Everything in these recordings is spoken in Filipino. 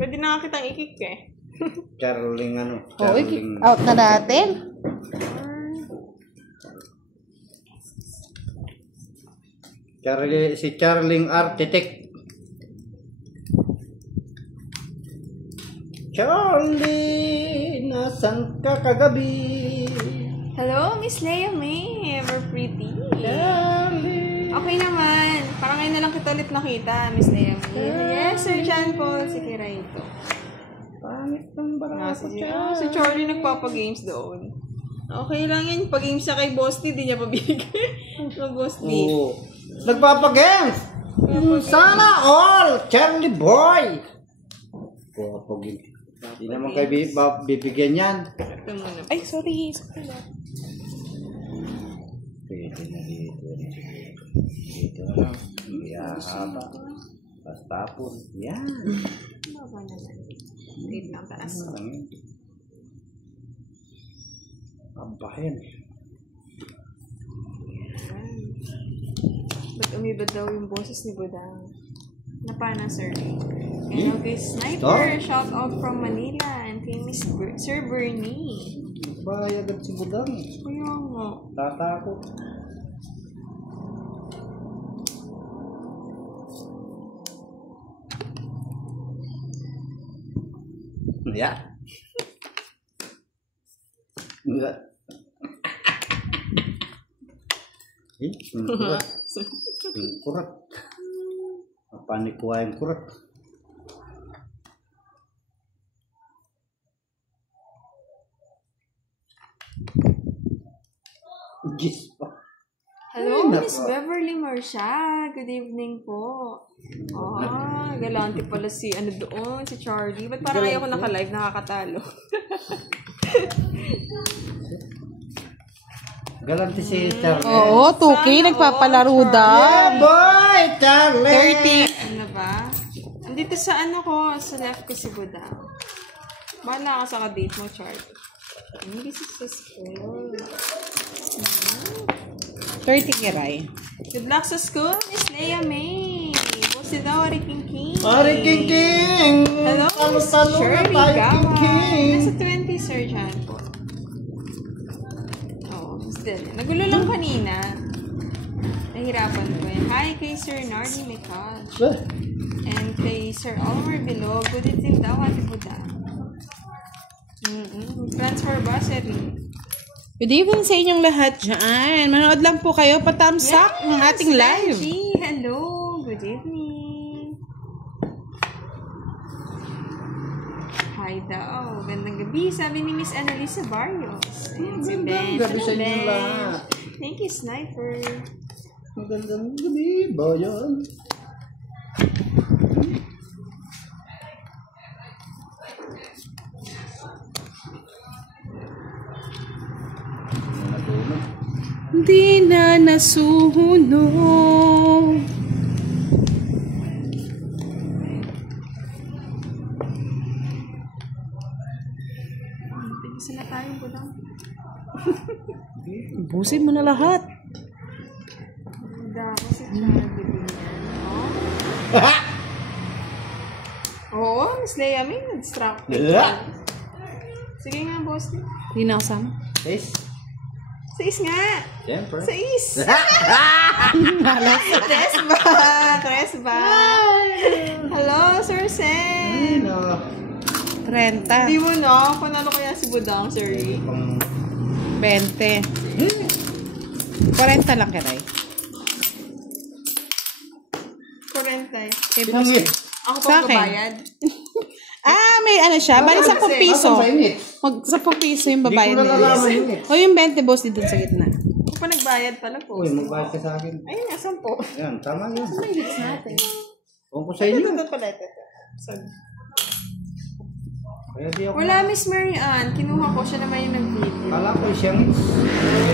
Pwede na kitang ikik eh. Charling ano. Oo, out na natin. Si Charling Architect. Charlie, nasan ka kagabi? Hello, Miss Leia May. Ever pretty. Charlie. Okay naman. Parang ngayon na lang kita ulit nakita, Miss Leia May. Yes, Sir John Paul. Si Kira ito. Pangit ng barato siya. Si Charlie nagpapagames doon. Okay lang yun. Pag-games siya kay Boss T, di niya pabigay. Mag Boss T. Oo. Nagpapagames. Sana all. Charlie boy. Pagpapagames. Hindi naman kayo bibigyan yan. Ito muna. Ay, sorry. Pwede na dito. Dito na. Haba. Tapos tapon. Yan. Baba naman. Wait lang, taas. Ampahin. Ba't umibad daw yung boses ni Budang? Napana, sir. And okay, Sniper, shout out from Manila. And kay Miss Sir Bernie. Bayad agad si Budang. Kaya nga. Tatakot. Ya. Enggak. Kurat. Kurat. Apa nih kuah yang kurat? Hello, Miss Beverly Marcia. Good evening po. Galante pala si doon, si Charlie. Ba't parang ayaw ko naka-live, nakakatalo? Galante si Charlie. Oo, 2K. Nagpapalaro daw. Yeah, boy! Charlie! 30. Ano ba? Andito sa ko, sa left ko si Budang. Bahala ka sa ka-date mo, Charlie. Hindi successful. 30 kiray. Good luck sa school, Miss Leia May. Bossy daw, Ari King King. Ari King King! Hello, Talo-talo na Shirley tayo, Gawa. King King. Nasa 20, Sir John po. Still. Nagulo lang kanina. Nahirapan ko yan. Hi kay Sir Nardi Mikaj. And kay Sir Oliver Bilog. Good evening daw, Ate Buda. Transfer bursary. Good evening sa inyong lahat dyan. Manood lang po kayo. Pa-thumbs up ng ating live. Hello. Good evening. Hi daw. Gandang gabi. Sabi ni Miss Annalisa Barrios. Ayan si Ben. Gabi sa Hello, inyong Ben. lahat. Thank you, Sniper. Magandang gabi, bayan. Di na nasuhunog. Sila tayo po lang. Busin mo na lahat. Dawa si Charlie din yan. Oo, Miss Leia May, nag-distract. Sige nga, boss. Di na kasama. Yes. Sais nga! Siyempre. Sais! Tres ba? Hello, Sir Sen! No. 30. Hindi mo na, panalo kaya si Budang, Sir Ray. 20. 40 lang kiray. 40. Pinangit. Ako Sa pa akin. magbabayad. May ano siya. Bali 10 piso. Sa init. Mag 10 piso yung babayad Hindi ko na nalaman yun nila. eh. O yung 20 boss dito sa gitna. Ako pa nagbayad pala po. Uy, magbayad ka sa akin. Ayun nga, 10. Yan, tama yun. May hits natin. Huwag ko sa inyo. Ito pala, ito. Kaya di ako. Wala, Miss Marian. Kinuha ko siya naman yung nag-video. Kala ko siyang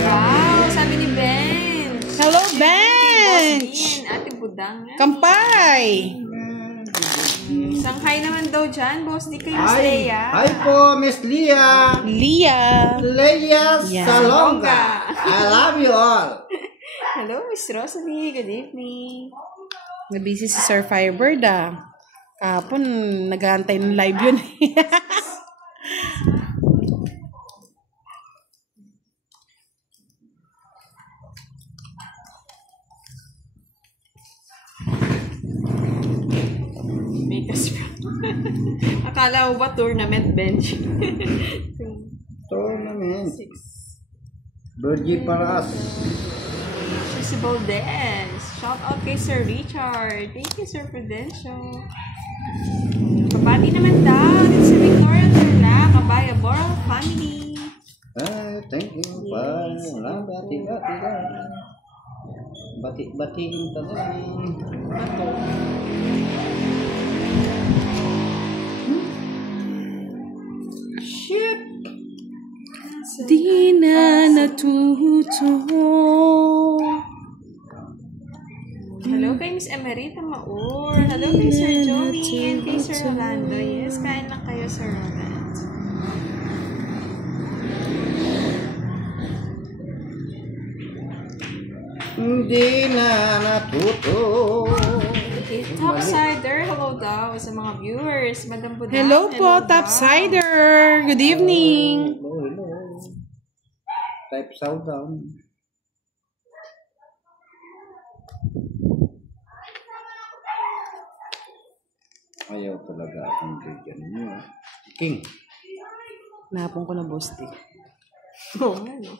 Wow, sabi ni Ben. Hello, Bench! Ate Budang. Kampay! Shanghai naman daw dyan, boss. Di kayo Miss Leia. Hi po, Miss Leia. Leia! Leia Yeah. Salonga. I love you all. Hello, Miss Rosalie. Good evening. Nabisi si Sir Firebird ah. Kahapon, nag-aantay ng live yun. Makers Akala mo ba tournament bench? Tournament. Virgie para us. Accessible dance. Shout out kay Sir Richard. Thank you, Sir Prudential. Kabati naman daw. Dito si Victoria Turla. Kabaya Boral family. Thank you. Bye. Wala, bati-bati ka. Bati-batiin ka lang. Bato. Shit! Di na natuto. Hello kay Miss Emerita Maur. Hello kay Sir Joey and kay Sir Rolando. Yes, kain lang kayo, Sir Rolando. Hindi na natuto. Okay, Topsider, hello daw sa mga viewers. Madam Budan, Hello po, daw. Topsider. Good evening. Hello. Type sound down. Ayaw talaga akong bigyan niyo. King. Napon ko na boss D. Oo, ano.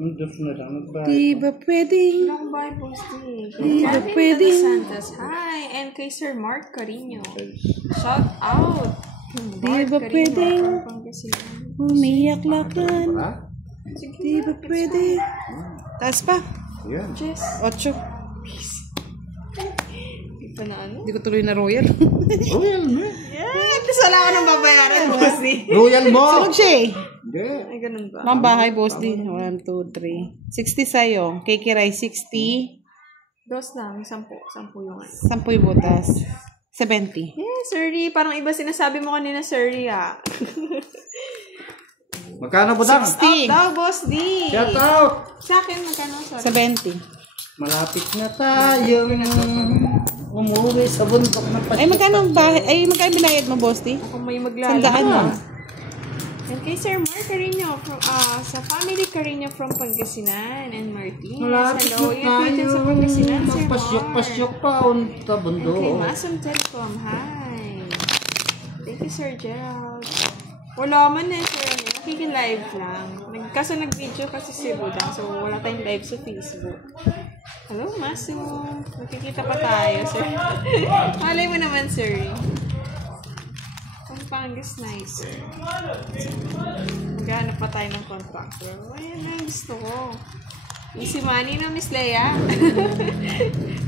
Diyos na lang. Di ba pwedeng? Wala akong bahay post eh. Di ba Kevin pwede? De Los Santos, hi! And kay Sir Mark Carino. Shout out! Di ba pwedeng? Umiyak-lakan. Ha? Di ba pwede? Taas pa. Yan. Jess, 8. di pa na ano? Hindi ko tuloy na royal. Royal mo. Yeah! At least wala ko nang babayaran, boss D. Royal mo. Sunog siya eh. Hindi. Ay, ganun ba? Mga bahay, boss D. 1, 2, 3. 60 sa'yo. Kay Kiray, 60. Dos lang, 10 yung ano. 10 yung butas. 70. Yeah, Sir D. Parang iba sinasabi mo kanina, Sir D, ah. Magkano po dang? 60. Daw, boss D. Shout out. Sa akin, magkano? Sorry. 70. Malapit na tayo umuwi sa bundok na Ay, magkano ang bahay? Ay, magkano binayad mo, boss D? Kung may maglalaro. 100 lang. And kay Sir Mark Carino from, sa family Carino from Pangasinan and Martinez. Malapit Hello, na yung dyan sa tayo. Pangasinan, Sir Mark. Magpasyok-pasyok pa unta And kay bundok. Masum Telecom, hi. Thank you, Sir Gerald. Wala man eh, Sir. Nakikilive lang. Kaso nag-video kasi si Budang, so wala tayong live sa Facebook. Hello, Masum. Nakikita pa tayo, Sir. Malay mo naman, Sir. Pampangas nice, Sir. Maghanap pa tayo ng contractor. Ayan na yung gusto ko. Easy money na, Miss Leia.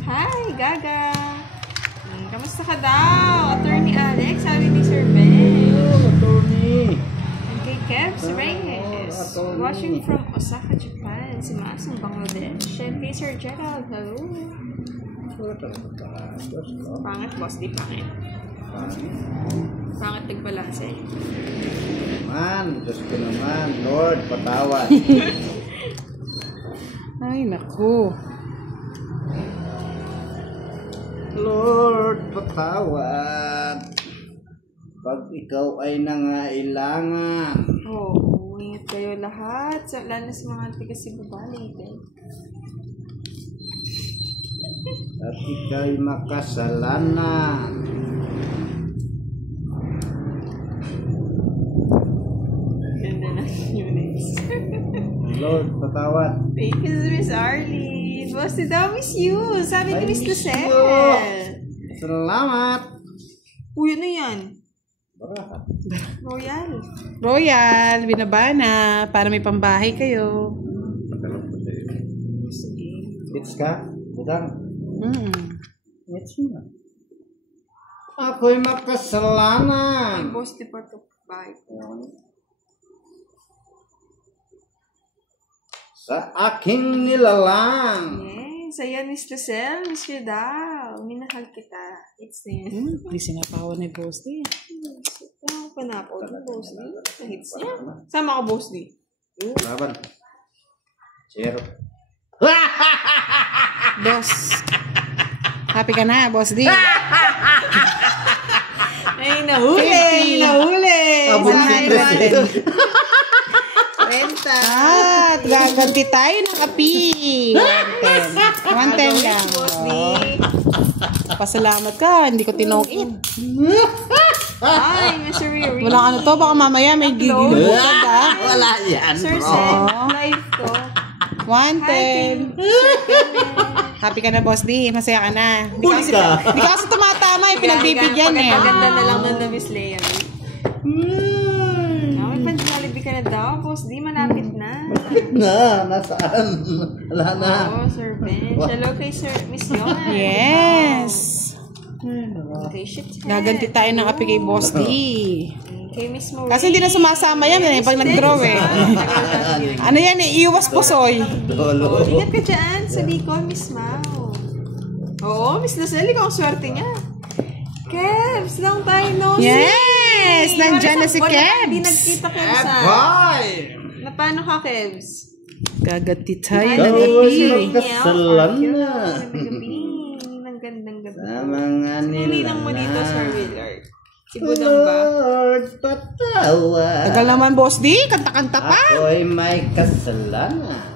Hi, Gaga. Kamusta ka daw? Attorney Alex, sabi ni Sir Ben. Attorney. And kay Kevs Reyes. attorney. Watching from Osaka, Japan. Si Masong Bangladesh. And kay Sir Gerald, hello. Pangit, boss. Di pangit. Pangit nagbalanse. Diyos ko naman. Lord, patawad. Ay, naku. Lord, patawad. Pag ikaw ay nangailangan. Oh, ingat kayo lahat. Lalo sa mga tiga Cebu Valley. At ikaw ay makasalanan. Ganda na Eunice. Lord, patawad. Thank you, Miss Arlene. Boss, daw miss you. Sabi ni I Miss miss Lucelle. you. Salamat. Uy, ano yan? Barakat. Royal. Royal, binabana. Para may pambahay kayo. It's ka? Budang. It's na. Ako'y Ay, makasalanan. boss, di pa ito. Bye. Sa aking nilalang. Yes, ayan, Miss Lucelle. Miss you daw. Minahal kita. It's there. Hindi sinapawan ni Boss D. Ano panapaw ng boss D? Sa hits niya. Sama ka, boss D. Laban. Zero. Boss. Happy ka na, Boss D. Ay, nahuli! Nahuli! Abot Sa si Tres. 30. At gaganti tayo ng kapi. 110. 110 lang. Boss D. Pasalamat ka, hindi ko tinongit. Ay, Mr. Riri. Walang ano to, baka mamaya may gigilugan ka. Wala yan, Sir bro. Sen, live ko. 110. Happy ka na, Boss D. Masaya ka na. Hindi Huli ka. kasi tumatama, pinagbibigyan eh. Paganda na lang nun na Miss Leia. Ay, Jollibee ka na daw, Boss D. Malapit na. Nasaan? Wala na. Oo, Sir Ben. Hello kay Sir Miss Yon. Yes. Okay, shit. Gaganti tayo ng kapi kay Boss D. Kay Miss Marie. Kasi hindi na sumasama yan eh, pag nag-draw eh. Ano yan eh, iwas pusoy. Lolo. Ingat ka dyan sa Bicol, Miss Mau. Oo, Miss Lucelle, ikaw ang swerte niya. Kebs, lang tayo, no? Yes! Nandyan na si Hindi Kebs. nagkita, Kebs, ha? Boy! Na paano ka, Kebs? Gaganti tayo Ay, ng Dawes kapi. magkasalan na. Gabi. Ang gandang gabi. Sa mga Nilinang mo dito, Sir nila. Willard. Si Budang ba? Lord, patawad. Tagal naman, Boss D. Kanta-kanta pa. Ako'y may kasalanan.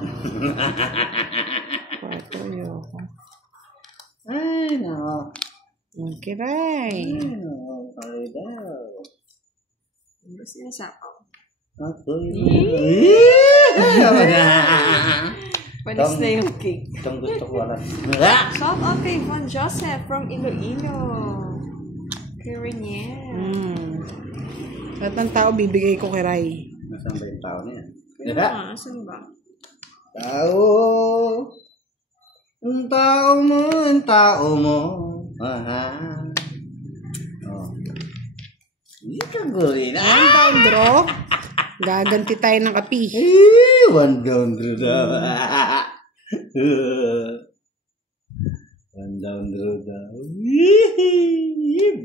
Ay, no. Okay, right. Ay, no. Ay, daw. Ano sinasapaw? Ako'y Panis na yung cake. Itong gusto ko alam. Shout out kay Von Joseph from Iloilo. Kay Renier. Lahat ng tao bibigay ko kay Rai. Nasaan ba yung tao niya? Kaya nga, asan ba? Tao. Ang tao mo, ang tao mo. Aha. Oh. Hindi ka gulin. One down draw. Gaganti tayo ng kapi. One down draw daw. One down draw daw.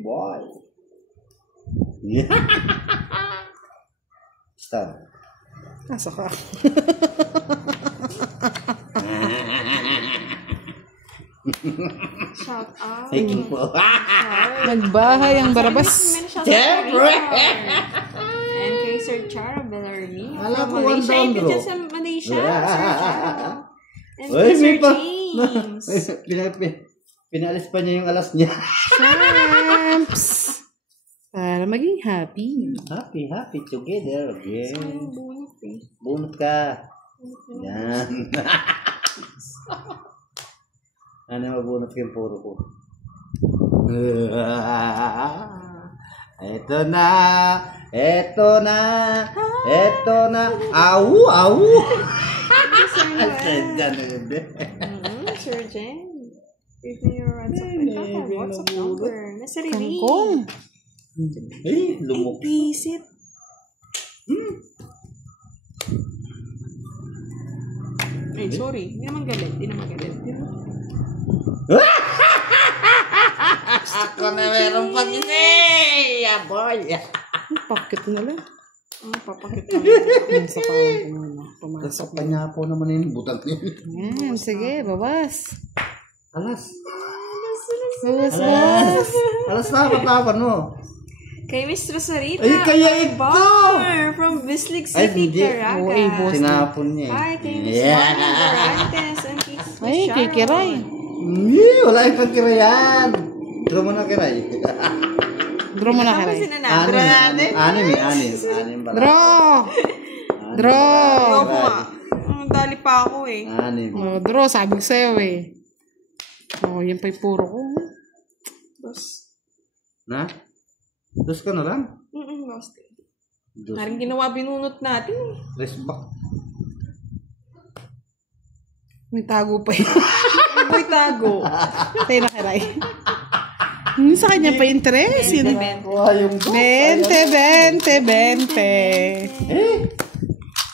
Boy. Stop. Asa ka? Shout out. Taking po. Nagbahay ang barabas. Siyempre. And kay Sir Charo Bellarmino. Alam From ko, one Malaysia. down Yung draw. dyan sa Malaysia, Sir Charo. And Uy, kay Sir may pa. James. Pinalis pa niya yung alas niya. Champs! Para maging happy. Happy together again. Yung bunot eh. Bunot ka. Yan. Ano mabunot ko yung puro ko? Eto na. Eto na. Eto na. Awu, awu. Sir Noel. Ganun. Sir Jen. Give me your WhatsApp number. Nasa Riri. Kangkong. Eh, lumok. Pisit. Ay, sorry. Hindi naman galit. Hindi naman galit. Ako na meron pag isi. Yeah, boy. Pakit na lang. Papakit lang. Sa pawang ko muna. Pumasok. Sa kanya po naman yung butang niya. Yan, sige, bawas. Alas. Bawas, bawas. Alas. Alas na, patapan mo. Kay Miss Rosarita. Ay, kaya ito. Bar from Bislig Ay, City, hindi. Caraga. Oo, boss. Sinapon niya eh. Hi, kay Miss Marlon Dorantes and kay Miss Ay, Sharon. kay Kiray. Wala yung pagkirayan. Draw mo na kiray. Draw mo na, Tapos Kiray. sinanadra natin. Anim ba? Draw! Draw! Ayoko nga. Dali pa ako eh. Anim. Oh, draw, sabi ko sa'yo eh. Oh, yan pa'y puro ko. Tapos, Na? Dos ka na lang? lost it. Dos. Naring ginawa binunot natin eh. Rest back. May tago pa yun. Boy tago. Tayo na, Kiray. Sa kanya pa interest. Yun. Wah, yung dos. 20, 20, 20. Eh?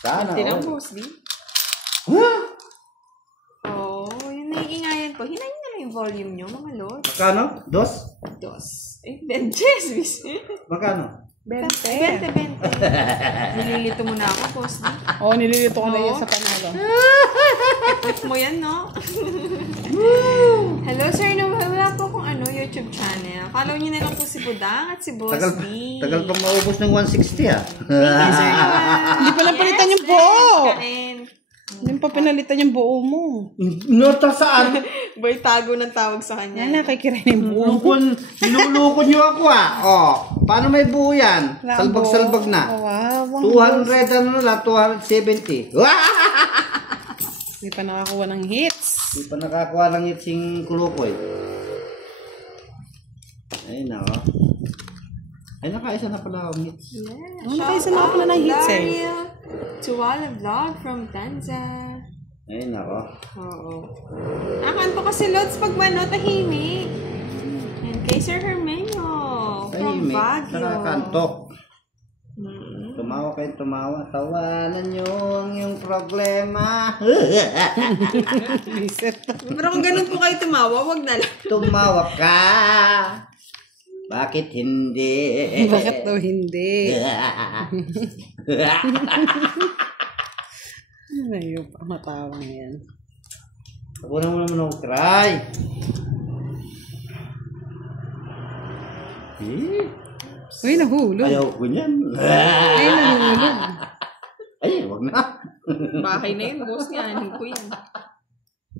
Sana. Tinang oh. boss di. Huh? Oo, yung naiingayan ko. Hinayin na lang yung volume nyo, mga lord. Magkano? Dos? Dos. Eh, then, Jesus. Magkano? Bente. 20. Nililito mo na ako, boss. Oo, nililito ko na Oo. yan sa panalo. Click mo yan, no? Hello, sir. Wala po akong YouTube channel. Follow niyo na lang po si Budang at si Boss Tagal, D. tagal pang maubos ng 160 ah. Hindi pa lang palitan yung buo. Kain. Hindi pa pinalitan yung buo mo. Nota saan? Boy, tago ng tawag sa kanya. Yan na, kay Kiray yung buo. Niluloko nyo ako ah. Oh, paano may buo yan? Salbag-salbag na. Wow. 200 ano lang, 270. Hindi pa nakakuha ng hits. Hindi pa nakakuha ng itsing kulukoy. Ay nako. Ay nakaisa na pala akong hits. Yeah. Oh, nakaisa na ako pala ng hits eh. Daryl Tuwala Vlog from Tanza. Ay nako. Oo. Nakanto kasi Lods pag tahimik. And kay Sir Hermenio from Tahimik. Baguio. Nakakantok. Hmm. Tumawa kayo, tumawa. Tawanan nyo ang iyong problema. Reset. Pero kung ganun po kayo tumawa, wag na lang. Tumawa ka. Bakit hindi? Bakit daw hindi? Ayaw pa matawa yan. Ako na mo naman ako cry. Uy, nahulog. Ayaw ko niyan. Ay, nahulog. Ay, wag na. Bahay na yun, boss nga. Anin ko yan.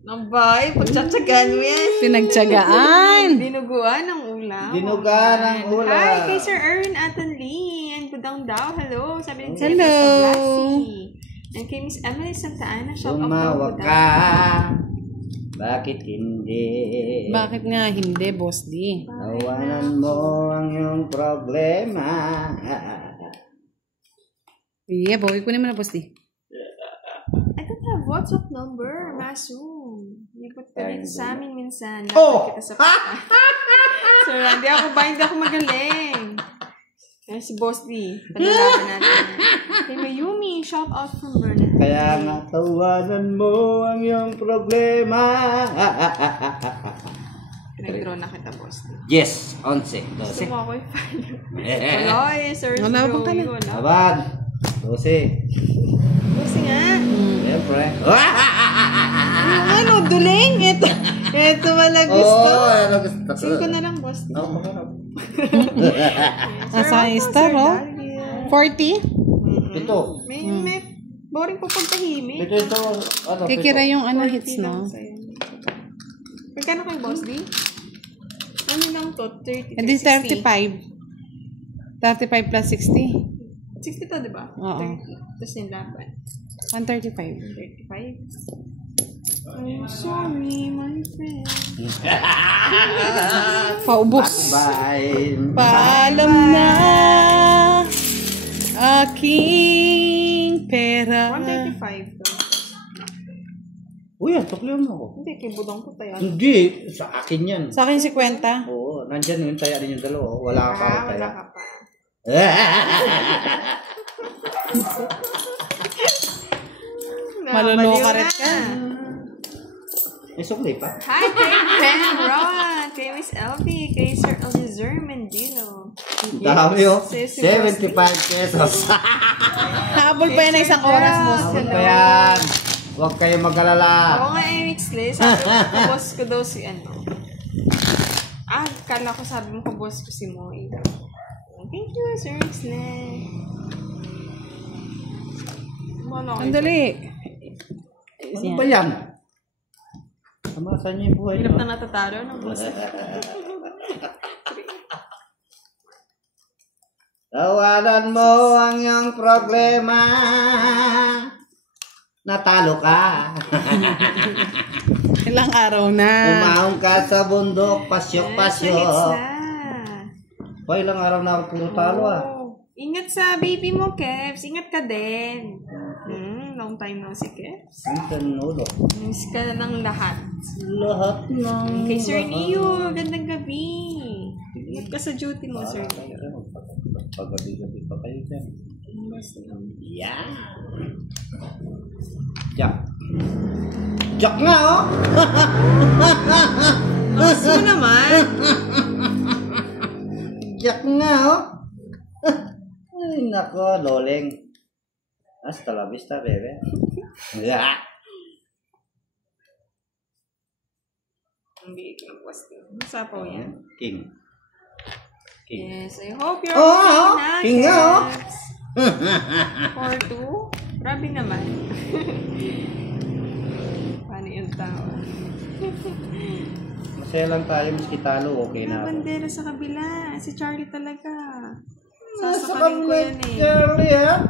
Nabay, pagtsatsagaan mo yan. Pinagtsagaan. Dinuguan ng ulam. Dinuguan ng ulam. Hi, kay Sir Erin Atanli. And Budang daw. Hello. Sabi ni Hello. And kay Miss Emily Santa Ana. Shout out Tumawa daw, ka. Bakit hindi? Bakit nga hindi, Boss D? Tawanan mo ang iyong problema. Yeah, boy. Kunin mo na, Boss D. I don't have WhatsApp number, Masu. Ikot ka rin sa amin minsan. Oh! Kita sa So, hindi ako magaling. Yan si Boss D. Paglaban natin. Kay Mayumi, shout out from Bernard. Kaya nga tawanan mo ang iyong problema. Pinag-draw na kita, Boss D. Yes, 11, Gusto 12. mo ako i-follow. Wala eh, Sir Wala pa ka na. Joey. Wala. Abad, 12. Kasi nga. Siyempre. Ano, duling? Ito wala gusto. Oo, ano gusto. 5 na lang, Boss D. Ako makarap. Nasa star, oh. 40? Ito. May boring po pagtahimik. Ito. Ano, Kay Kira yung hits, no? Magkano kayo, Boss D? Ano lang to? 30 And then 35. 35 plus 60. 60 to, di ba? Oo. 30. Tapos yung laban. 135. 35. I'm sorry, my friend. Paubos. Bye. Paalam na aking pera. 135 to. Uy, ang tuklihan mo ako. Hindi, kay Budong ko tayo. Hindi, sa akin yan. Sa akin 50. Oo, nandyan yung taya rin yung dalawa. Wala ka pa ako Wala taya. ka pa. Maluluka rin ka. May sukli pa. Hi, kay Ben Ron, kay Miss Elvie, kay Sir Eliezer Mendilo. Dami oh. Si 75 pesos. Habol pa yan na isang oras, Boss. Abot pa yan. Huwag kayo mag-alala. Oo nga eh, Wixley. Sabi ko, kaboss ko daw si ano. Kala ko sabi mo kaboss ko si Moe. Thank you, Sir Wixley. Ang dali. Ano ba yan? Samasan niyo yung buhay Hirap niyo. na natatalo ng boss. Tawanan mo ang iyong problema. Natalo ka. Ilang araw na. Umahong ka sa bundok, pasyok-pasyok. Pa, ilang araw na ako puro talo ah. Ingat sa baby mo, Kevs. Ingat ka din. Long time no si Kevs. Minsan ulo. Miss ka na ng lahat. Lahat ng... Kay Sir Neo, gandang gabi. Ingat ka sa duty mo, Sir Neo. Pagabi-gabi pa kayo dyan. Yeah. Jack. Jack nga oh! Mas mo naman. Jack nga oh! Ay, nako, loleng. Hasta la vista, bebe. Yeah. Ang biig ng plastic. Masapaw yan. King. Yes, I hope you're Oh, okay, king nga, oh. nuggets. 4-2? Grabe naman. Paano yung tao? Masaya lang tayo, maski talo, okay na May ako. bandera sa kabila. Si Charlie talaga. Nasa Sasakalin ko yan eh. Charlie, ha?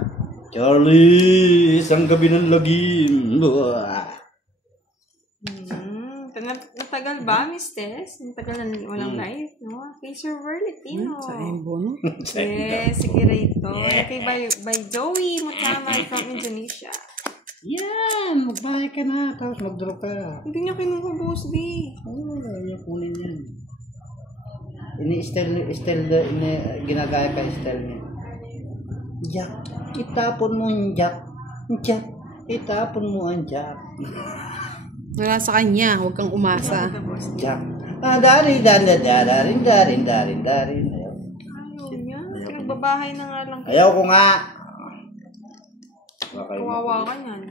Charlie, isang gabi ng lagim. Natagal ba, Miss Tess? Natagal na walang live, no? Kay Sir Verletino. Sa embo, no? Yes, sige rito. Okay, by Joey Mutama from Indonesia. Yan, magbahay ka na, tapos mag-draw ka. Hindi niya kinuha, boss, di. Oo, yung kunin yan. Ginagaya ka style niya. Jack, itapon mo ang Jack. Jack, itapon mo ang Jack. Wala sa kanya, huwag kang umasa. Jack. Darin. Ayaw niya. Nagbabahay na nga lang. Ayaw ko nga. Kawawa ka niyan.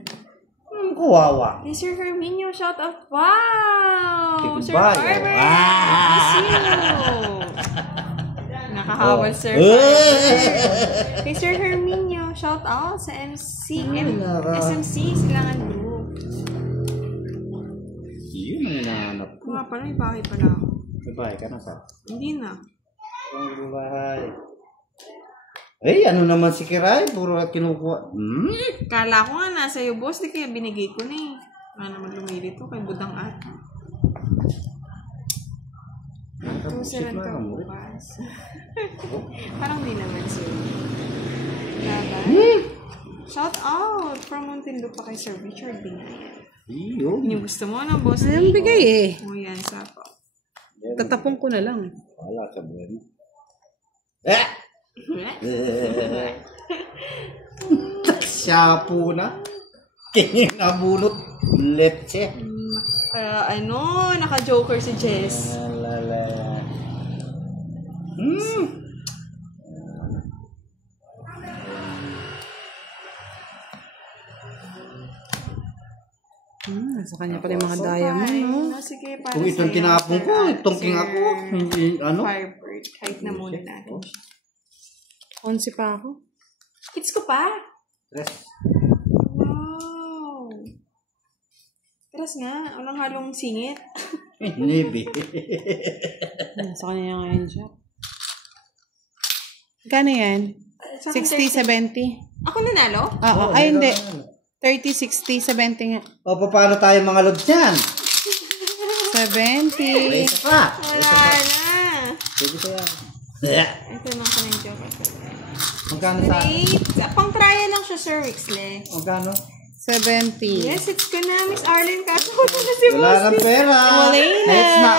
Kawawa. Hey, Sir Herminio, shout out. Wow! Sir Goodbye. Farmer! Wow. Miss you! Nakahawal, Sir Farmer. Hey, Sir Herminio, shout out sa SMC Silangan Group. Yun ang hinahanap ko. Nga pala, may bahay pala ako. Bahay ka na sa? Hindi na. Ang bahay. Eh, ano naman si Kiray? Puro kinukuha. Kala ko nga nasa iyo, boss. Di kaya binigay ko na eh. Nga naman lumilito kay Budang At. Tusiran ka bukas. Parang di naman sir. Laban. Shout out from Muntinlupa kay Sir Richard Binaya. Iyo. Yung gusto mo na, boss? Ay, ang bigay eh. O yan, sapa. Tatapong ko na lang. Wala ka bueno. Shampoo na. Kinabulot. Leche. Kaya naka-joker si Jess. Lala. Sa kanya pala yung mga diamond, no? No, sige, para Kung itong sa'yo, tinapon ko, Sir itong king ako. Hindi, ano? Firebird. Kahit na muna natin. 11 pa ako. Kids ko pa. Tres. Wow. Teras nga. Walang halong singit. Nibi. Sa kanya yung ngayon siya. Gano yan? 60, 70? Ako nanalo? Oo. Ay, hindi. 30, 60, 70 nga. O, paano tayo mga lods yan? 70. May isa pa. Wala na. Sige ko yan. Ito lang ka ng joke. Magkano sa? Wait. Pang trial lang siya, Sir Wixley. Magkano? 70. Yes, it's ko na, Miss Arlene. Kaso ko na si Wala Boss. ng pera. Wala na. Next na.